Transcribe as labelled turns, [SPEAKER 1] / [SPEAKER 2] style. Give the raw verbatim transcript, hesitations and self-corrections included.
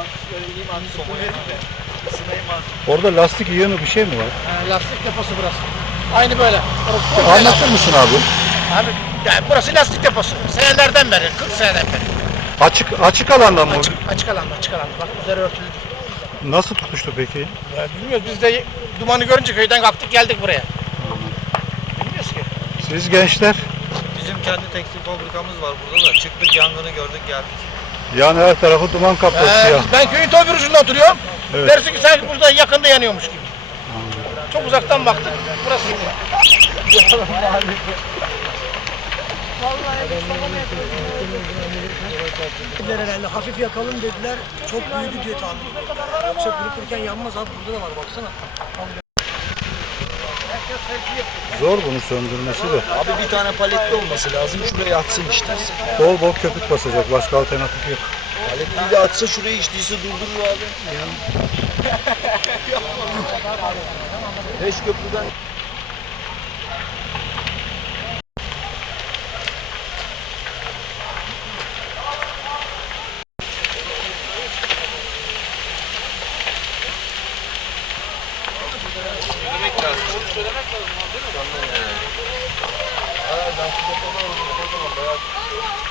[SPEAKER 1] Orada lastik yığını bir şey mi var?
[SPEAKER 2] Ha, lastik deposu burası. Aynı böyle. Burası
[SPEAKER 1] Anlatır mısın abi?
[SPEAKER 2] Abi yani burası lastik deposu. Senelerden beri, kırk seneden beri.
[SPEAKER 1] Açık açık alandan mı?
[SPEAKER 2] Açık, açık alanda, açık alanda. Bak üzeri örtülü.
[SPEAKER 1] Nasıl tutuştu peki?
[SPEAKER 2] Ya bilmiyoruz, biz de dumanı görünce köyden kalktık geldik buraya. Bilmiyoruz ki.
[SPEAKER 1] Siz gençler
[SPEAKER 3] Bizim kendi tekstil fabrikamız var burada da. Çıktık yangını gördük geldik.
[SPEAKER 1] yani her tarafı duman kapladı
[SPEAKER 2] Ee,
[SPEAKER 1] siyah.
[SPEAKER 2] ben köyün ta öbür ucunda oturuyorum.
[SPEAKER 1] Evet.
[SPEAKER 2] Dersin ki sanki burada yakında yanıyormuş gibi. Çok uzaktan baktık, burası yanıyor.
[SPEAKER 4] Dediler herhalde hafif yakalım dediler. Çok büyüdü diye tahmin ediyorum. Yoksa kuruturken yanmaz abi, burada da var baksana.
[SPEAKER 1] Zor bunu söndürmesi de.
[SPEAKER 3] Abi bir tane paletli olması lazım. Şuraya atsın işte.
[SPEAKER 1] Bol bol köpük basacak. Başka alternatif yok.
[SPEAKER 3] Paletli de atsa şuraya hiç değilse durdurur abi. Beş köprüden söylemek lazım. Söylemek lazım değil mi? Ha, ben şu depoda o zaman bayağı